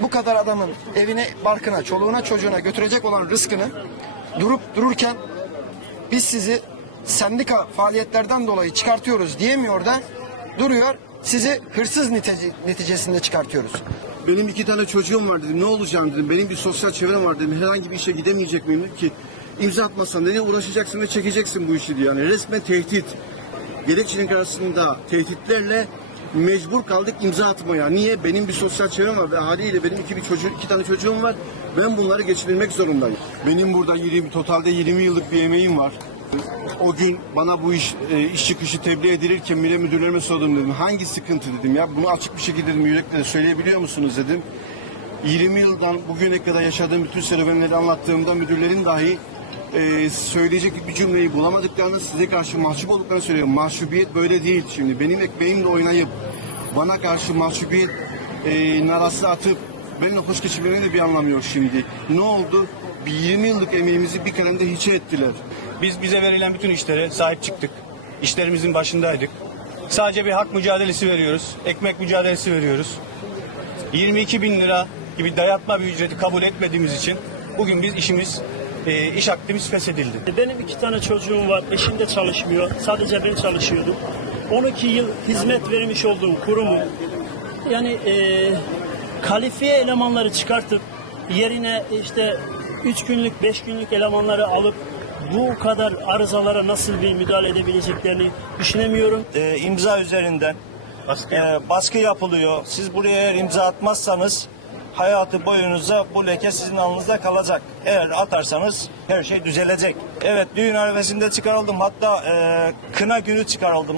bu kadar adamın evine, barkına, çoluğuna, çocuğuna götürecek olan rızkını durup dururken biz sizi sendika faaliyetlerden dolayı çıkartıyoruz diyemiyor da duruyor sizi hırsız nitece- neticesinde çıkartıyoruz. Benim iki tane çocuğum var dedim. Ne olacağım dedim. Benim bir sosyal çevrem var dedim. Herhangi bir işe gidemeyecek miyim ki? İmza atmazsan nereye uğraşacaksın ve çekeceksin bu işi diye. Yani resmen tehdit. Gerekçenin karşısında tehditlerle mecbur kaldık imza atmaya. Niye? Benim bir sosyal çevrem var ve haliyle benim iki bir çocuğum, iki tane çocuğum var. Ben bunları geçindirmek zorundayım. Benim burada 20, totalde 20 yıllık bir emeğim var. O gün bana bu iş e, iş çıkışı tebliğ edilirken müdür müdürlerime sordum dedim. Hangi sıkıntı dedim ya. Bunu açık bir şekilde dedim yürekle söyleyebiliyor musunuz dedim. 20 yıldan bugüne kadar yaşadığım bütün serüvenleri anlattığımda müdürlerin dahi e, söyleyecek bir cümleyi bulamadıklarını size karşı mahcup olduklarını söylüyorum. Mahcubiyet böyle değil şimdi. Benim ekmeğimle oynayıp bana karşı mahcubiyet e, narası atıp benimle hoş geçirmelerinin de bir anlamı yok şimdi. Ne oldu? Bir 20 yıllık emeğimizi bir kalemde hiçe ettiler. Biz bize verilen bütün işlere sahip çıktık. İşlerimizin başındaydık. Sadece bir hak mücadelesi veriyoruz. Ekmek mücadelesi veriyoruz. 22 bin lira gibi dayatma bir ücreti kabul etmediğimiz için bugün biz işimiz, e, iş akdimiz feshedildi. Benim iki tane çocuğum var. Eşim de çalışmıyor. Sadece ben çalışıyordum. 12 yıl hizmet vermiş olduğum kurumun yani e, kalifiye elemanları çıkartıp yerine işte 3 günlük 5 günlük elemanları alıp bu kadar arızalara nasıl bir müdahale edebileceklerini düşünemiyorum. e, imza üzerinden Baskı e, baskı yapılıyor. Siz buraya eğer imza atmazsanız hayatı boyunuzda bu leke sizin alnınızda kalacak. Eğer atarsanız her şey düzelecek. Evet düğün arifesinde çıkarıldım. Hatta e, kına günü çıkarıldım.